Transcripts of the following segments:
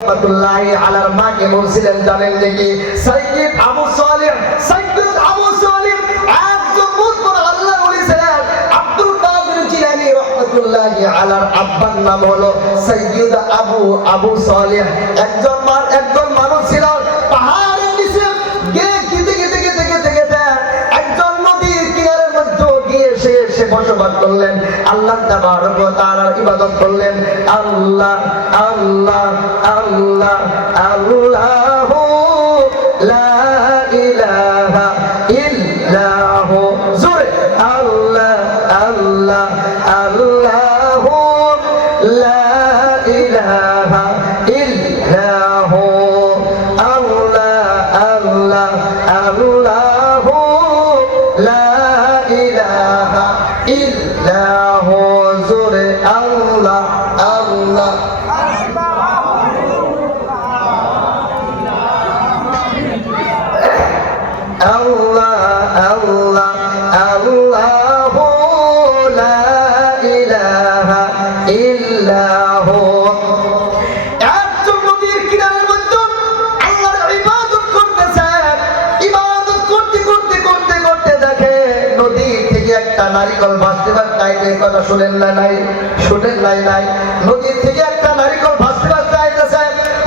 রাহমাতুল্লাহি আলাইহির মাকে বলছিলেন জানেন নাকি সাইয়্যিদ আবু সালেহ একজন মুসলিম আল্লাহর ওলি ছিলেন আব্দুল কাদের জিলানী রাহমাতুল্লাহি আলাইহির আব্বার নাম হলো সাইয়্যিদ আবু সালেহ একজন মানুষ ছিল পাহাড়ের নিচে গিয়ে একজন নদীর কিনারের মধ্যে গিয়ে সে বসবাস করলেন আল্লাহ তাবারক ওয়া তাআলার ইবাদত করলেন আল্লাহ আল্লাহ আল্লাহ আল্লাহু লা ইলাহা ইল্লাহু জোরে আল্লাহ আল্লাহ আল্লাহু লা ইলাহা ইল্লাহু আল্লাহ আল্লাহ আল্লাহু লা ইলাহা ইল্লাহু জোরে আল্লাহ আল্লাহ আল্লাহ আল্লাহ আল্লাহু লা ইলাহা ইল্লাহু একজন নদীর কিনারের মধ্যে আল্লাহর ইবাদত করতেছে ইবাদত করতে করতে করতে করতে দেখে নদী থেকে একটা নারিকেল ভাসতে ভাসতে আইতে কথা শুনেন না নাই নদী থেকে একটা নারিকেল ভাসতে ভাসতে আইতেছে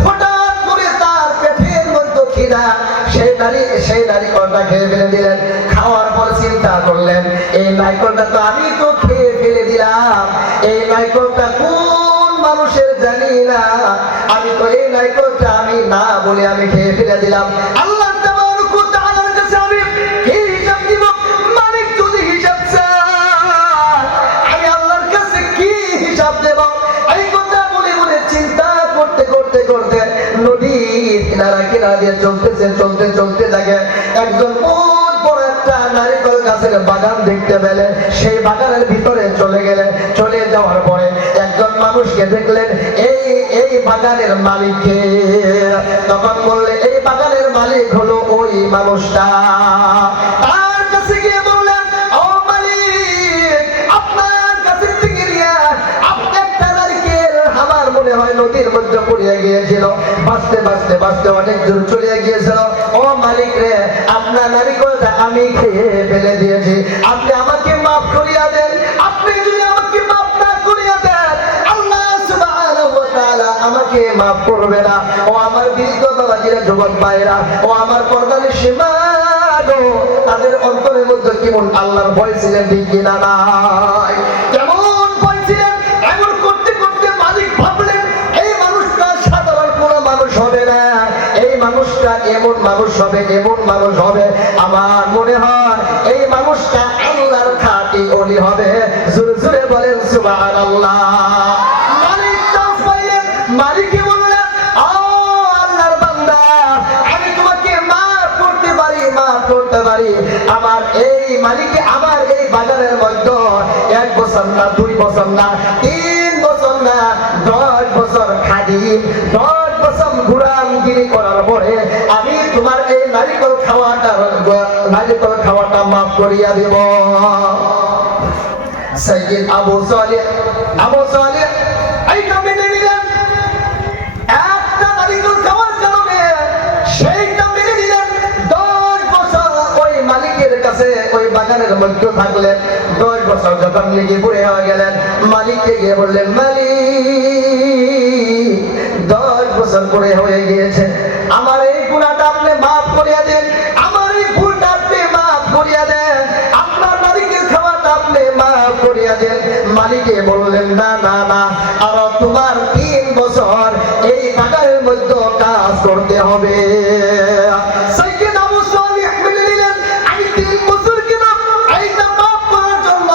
হঠাৎ করে তার পেটের মধ্যে খিদা সেই নারিকেলটা খেয়ে ফেলে দিলেন খাওয়ার পর চিন্তা করলেন এই নারিকেলটা তো আমি তো খেয়ে ফেলে দিলাম এই নারিকেলটা কোন মানুষের জানি না আমি তো এই নারিকেলটা আমি না বলে আমি খেয়ে ফেলে দিলাম আল্লাহ তাবারক ওয়া তাআলার কাছে আমি কি হিসাব দিব মালিক যদি হিসাব চায় আমি আল্লাহর কাছে কি হিসাব দেব এই কথা বলে বলে চিন্তা করতে করতে করতে নদীর কিনারা দিয়ে চলতে থাকে একজন বড় একটা নারিকেল গাছের বাগান দেখতে পেলেন সেই বাগানের ভিতরে চলে যাওয়ার পরে একজন মানুষকে দেখলেন এই বাগানের মালিককে তখন বললেন এই বাগানের মালিক হলো ওই মানুষটা তার কাছে গিয়ে বললেন ও মালিক আপনার কাছে থেকে নিয়ে আপনি একটা নারিকেল আমার মনে হয় নদীর মধ্যে পড়ে গিয়েছিল বাঁচতে অনেক দূর চলে গিয়েছিল ও মালিক রে আপনার নারিকেলটা আমি খেয়ে ফেলে দিয়েছি আপনি আমাকে মাফ করিয়া দেন আপনি যদি আমাকে মাফ না করিয়া দেন আল্লাহ সুবহানাহু ওয়া তাআলা আমাকে মাফ করবে না ও আমার বীর বাবাজিরা যুবক ভাইরা ও আমার পর্দার সীমা তাদের অন্তরের মধ্যে কেমন আল্লাহর ভয় ছিলেন ঠিক কিনা নাই কেমন ভয় ছিলেন এমন করতে করতে মালিক ভাবলেন এই মানুষটা সাধারণ কোনো মানুষ হবে না এই মানুষটা এমন মানুষ হবে আমার মনে হয় এই মানুষটা আল্লাহর খাঁটি ওলি হবে জোরে জোরে বলেন সুবহানাল্লাহ মালিককে বললেন ও আল্লাহর বান্দা আমি তোমাকে মাফ করতে পারি আমার এই মালিককে আমার এই বাগানের মধ্যে 1 বছর না 2 বছর না 3 বছর না 10 বছর খাদিম 10 বছর ঘুরামগিরি করার পরে আমি তোমার এই নারিকেল খাওয়াটা মাফ করিয়া দেব সাইয়্যিদ আবু সালেহ এইটা মেনে নিলেন একটা নারিকেল খাওয়ার কারণে সেইটা মেনে নিলেন 10 বছর ওই মালিকের কাছে ওই বাগানের মধ্যে থাকলেন 10 বছর যখন নিজে বুড়ে হয়ে গেলেন মালিককে গিয়ে বললেন মালিক 10 বছর পরে হয়ে গিয়েছে আমার এই গুনাহটা আপনি মাফ করিয়া দেন আমার এই ভুলটা আপনি মাফ করিয়া দেন আপনার নারিকেল খাওয়াটা আপনি মাফ করিয়া দেন মালিকে বললেন না আর তোমার 3 বছর এই বাগানের মধ্যে কাজ করতে হবে সাইয়্যিদ আবু সালেহ মেনে নিলেন আমি 3 বছর কেন এইটা মাফ করার জন্য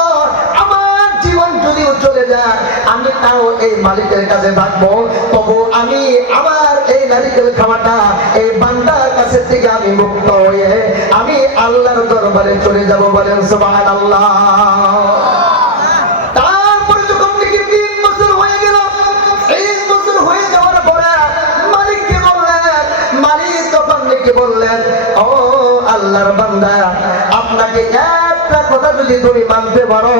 আমার জীবন যদিও চলে যায় আমি তাও এই মালিকের কাছে থাকবো তবু আমি আমার এই নারিকেল খাওয়াটা এই বান্দার কাছে থেকে আমি মুক্ত হয়ে আমি আল্লাহর দরবারে চলে যাব বলেন সুবহানাল্লাহ তারপরে যখন থেকে 3 বছর হয়ে গেল 3 বছর হয়ে যাওয়ার পরে মালিক তখন বললেন ও আল্লাহর বান্দা আপনাকে একটা কথা যদি তুমি মানতে পারো,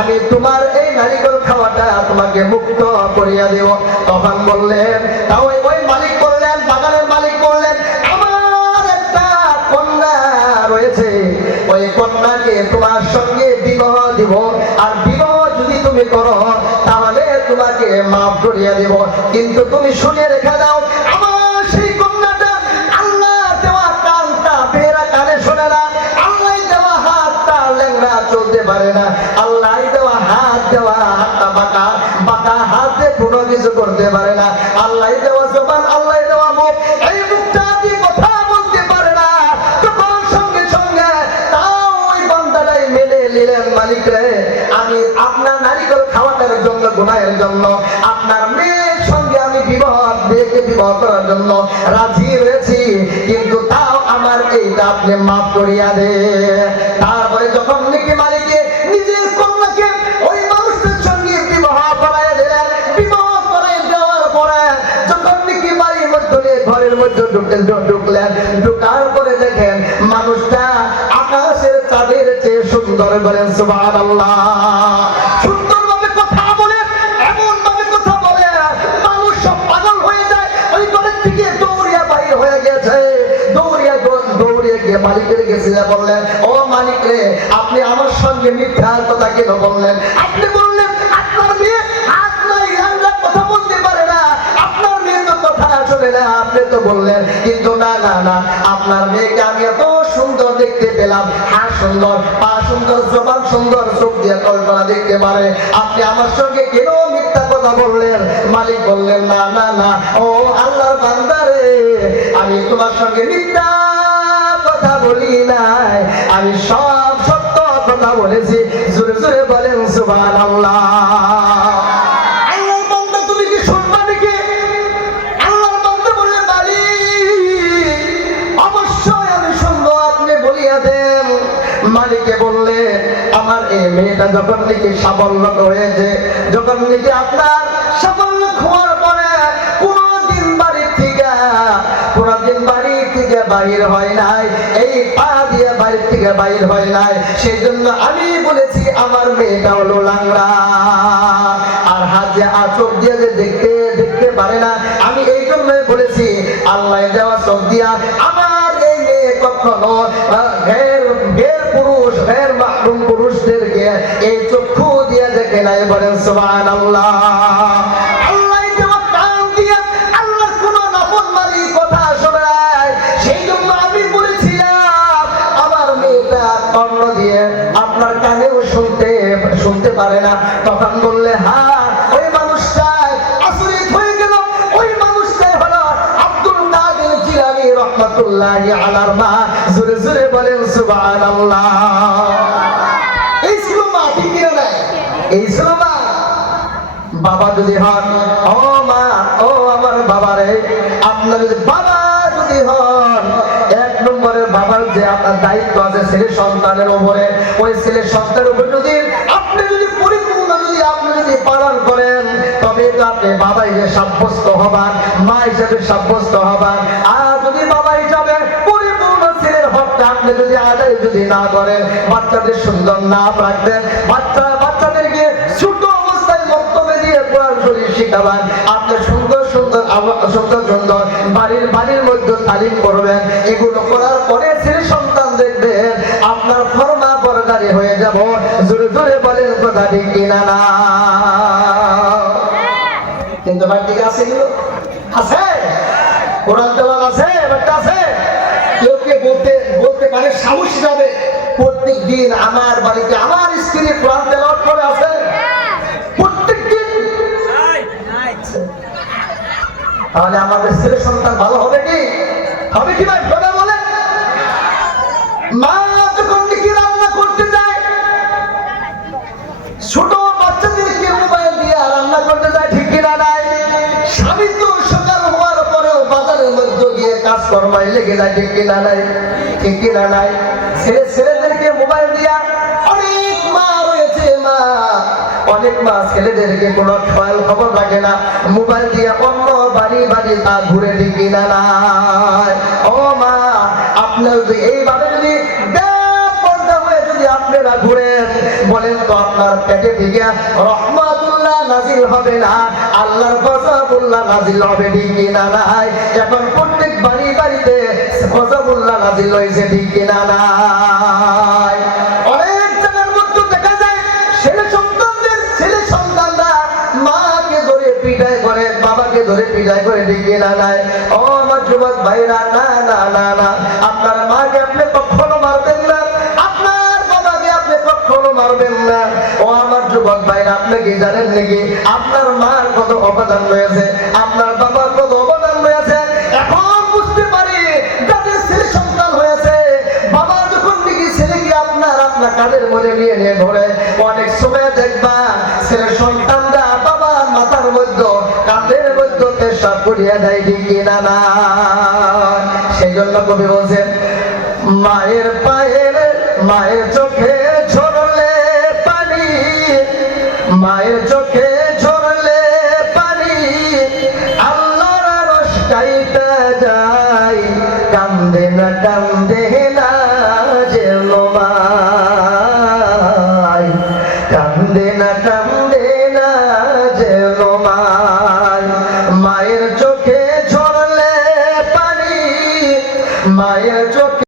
আমি তোমার এই নারিকেল খাওয়াটা তোমাকে মুক্ত করিয়া দেব। তখন বললেন, তাও ওই মালিক বললেন, বাগানের মালিক বললেন, আমার একটা কন্যা রয়েছে, ওই কন্যাকে তোমার সঙ্গে বিবাহ দিব, আর বিবাহ যদি তুমি করো তাহলে তোমাকে মাফ করিয়া দেব। কিন্তু তুমি শুনে রেখে দাও, আমার সেই কন্যাটা আল্লাহ দেওয়া কানটা বেরা কানে শোনে না, আল্লাহ দেওয়া হাতটা লেংড়া চলতে পারে না, আল্লাহ দেওয়া হাতটা বাঁকা বাঁকা হাতে কোনো কিছু করতে পারে না, আল্লাহ দেওয়া জবান, আল্লাহ দেওয়া মুখ, এই মুখটা দিয়ে কথা বলতে পারে না। তখন সঙ্গে সঙ্গে তাও ওই বান্দাটাই মেনে নিলেন, মালিক রে, আমি আপনার নারিকেল খাওয়াটার জন্য, গুনাহের জন্য, আপনার মেয়ের সঙ্গে আমি মেয়েকে বিবাহ করার জন্য রাজি হয়েছি, কিন্তু তাও আমার এইটা আপনি মাফ করিয়া দে। তারপরে যখন নাকি মালিকে নিজের কন্যাকে ওই মানুষটার সঙ্গে বিবাহ করাইয়া দিলেন, বিবাহ করাইয়া দেওয়ার পরে যখন নাকি বাড়ির মধ্যে ঘরের মধ্যে ঢুকলেন, ঢুকার পরে দেখেন মানুষটা আকাশের চাঁদের চেয়ে সুন্দর। বলেন সুবহানাল্লাহ। সুন্দরভাবে কথা বলে, এমন ভাবে কথা বলে মানুষ সব পাগল হয়ে যায়। ওই ঘরের থেকে দৌড়িয়া বাইরে হয়ে গেছে, দৌড়িয়ে গিয়ে মালিকের গেছে, বললেন, ও মালিক রে, আপনি আমার সঙ্গে মিথ্যা কথা কেন বললেন? আপনি বললেন আপনার মেয়ে হাত নাই, আমরা কথা বলতে পারে না, আপনার মেয়ে তো কথা শোনে না, আপনি তো বললেন, কিন্তু না না না, আপনার মেয়েকে আমি এত সুন্দর দেখতে পেলাম, হাত সুন্দর, পা সুন্দর, জবান সুন্দর, চোখ দিয়ে কল্পনা দেখতে পারে, আপনি আমার সঙ্গে কেন মিথ্যা কথা বললেন? মালিক বললেন, না না না, ও আল্লাহর বান্দা রে, আমি তোমার সঙ্গে মিথ্যা কথা বলি নাই, আমি সব সত্য কথা বলেছি। জোরে জোরে বলেন সুবহানাল্লাহ। আল্লাহর বান্দা, তুমি কি শুনবা নাকি? আল্লাহর বান্দা বললেন, মালিক অবশ্যই আমি শুনবো, আপনি বলিয়া দেন। মালিকে বললে, আমার এই মেয়েটা যখন নাকি সাফল্য হয়েছে, যখন নাকি আপনার সাফল্য হওয়ার পরে কোনদিন বাড়ি থেকে বাহির হয় নাই, এই পা দিয়ে বাড়ি থেকে বাহির হয় নাই, সেই জন্য আমি বলেছি আমার মেয়েটা হলো লাংড়া, আর হাত দিয়ে চোখ দিয়ে দেখতে পারে না, আমি এই জন্যই বলেছি আল্লাহ দেওয়া চোখ দিয়া আমার এই মেয়ে কখনো গের মাহরুম পুরুষদেরকে এই চক্ষু দিয়ে দেখে নাই। বলেন সুবহানাল্লাহ। আল্লাহ দেওয়া কান দিয়ে আল্লাহর কোন নাফরমানি কথা শোনে নাই, সেই জন্য আমি বলেছিলাম আমার মেয়েটা কর্ণ দিয়ে আপনার কানেও শুনতে পারে না। তখন বললে, হ্যাঁ, ওই মানুষটাই আচরিত হয়ে গেল, ওই মানুষটাই হলো আব্দুল কাদের জিলানী রাহমাতুল্লাহি আলাইহির মা। জোরে জোরে বলেন সুবহানাল্লাহ। এই ছিল মা, ঠিক কি না? এই ছিল মা। বাবা যদি হন, ও মা, ও আমার বাবা রে, আপনার যদি বাবা যদি হন, এক নম্বরের বাবার যে আপনার দায়িত্ব আছে ছেলে সন্তানের উপরে, ওই ছেলে সন্তানের উপরে যদি আপনি পরিপূর্ণ আপনি যদি পালন করেন, তবে তো আপনি বাবা হিসেবে সাব্যস্ত হবেন, মা হিসেবে সাব্যস্ত হবেন। আর যদি বাবা হিসাবে পরিপূর্ণ ছেলের হকটা আপনি যদি আদায় যদি না করেন, বাচ্চাদের সুন্দর নাম রাখবেন, বাচ্চাদেরকে ছোট অবস্থায় বক্তব্য দিয়ে কোরআন শরীফ শিখাবেন, আপনি সুন্দর সুন্দর বাড়ির মধ্যে তালিম করবেন, এগুলো করার পরে ছেলে সন্তান দেখবেন আপনার ফরমা বরদারি হয়ে যাব। জোরে জোরে বলেন কথা ঠিক কিনা না? কিন্তু বাড়িতে আছে, এগুলো আছে, কোরআন তেলাওয়াত আছে, বাচ্চা আছে, কেউ কে বলতে পারে সাহস যাবে প্রত্যেক দিন আমার বাড়িতে আমার স্ত্রী কোরআন তেলাওয়াত করে আছে প্রত্যেক দিন, তাহলে আমাদের ছেলে সন্তান ভালো হবে কি? হবে কি ভাই? কথা বলে। মা যখন নাকি রান্না করতে যায়, ছোট বাচ্চাদেরকে মোবাইল দিয়ে রান্না করতে যায়, ঠিক কিনা নাই? স্বামী তো সকাল হওয়ার পরেও বাজারের মধ্যে গিয়ে কাজকর্মায় লেগে যায়, ঠিক কিনা নাই? ঠিক কিনা নাই? ছেলেদেরকে মোবাইল দিয়া অনেক মা রয়েছে, অনেক মা ছেলেদেরকে কোনো খেয়াল খবর রাখে না, মোবাইল দিয়ে অন্য বাড়ি তা ঘুরে, ঠিক কিনা নাই? ও মা, আপনার যদি এইভাবে যদি বেপরদা হয়ে যদি আপনারা ঘুরেন, বলেন তো আপনার পেটে থেকে রহমাতুল্লাহ নাজিল হবে না, আল্লাহর গজবুল্লাহ নাজিল হবে ঠিক কিনা নাই? এখন প্রত্যেক বাড়ি বাড়িতে গজবুল্লাহ নাজিল হয়েছে ঠিক কিনা নাই? অনেক জায়গার মধ্যে দেখা যায় ছেলে সন্তানরা মাকে ধরে পিটাই করে, বাবাকে ধরে পিটাই করে ঠিক কিনা নাই? ও আমার যুবক ভাইরা, না না না না, আপনার মাকে আপনি কখনো মারবেন না, আপনার বাবাকে আপনি কখনো মারবেন না। ও আমার যুবক ভাইরা, আপনি কি জানেন নাকি আপনার মার কত অবদান রয়েছে, আপনার বাবার কত অবদান রয়েছে? এখন বুঝতে পারি যাদের ছেলে সন্তান হয়েছে, বাবা যখন নাকি ছেলেকে আপনার কাঁধের মধ্যে নিয়ে নিয়ে ধরে, অনেক সময় দেখবা ছেলে সন্তানরা বাবার মাথার মধ্যে কাঁধের মধ্যে পেশাব করিয়া দেয় ঠিক কিনা না? সেই জন্য কবি বলছেন, মায়ের পায়ের মায়ের চোখে ঝরলে পানি, মায়ের চোখে ঝরলে পানি, আল্লাহর আরশ কাইটা যায়, কান্দে না যেন মাই, কান্দে না যেন মাই, মায়ের চোখে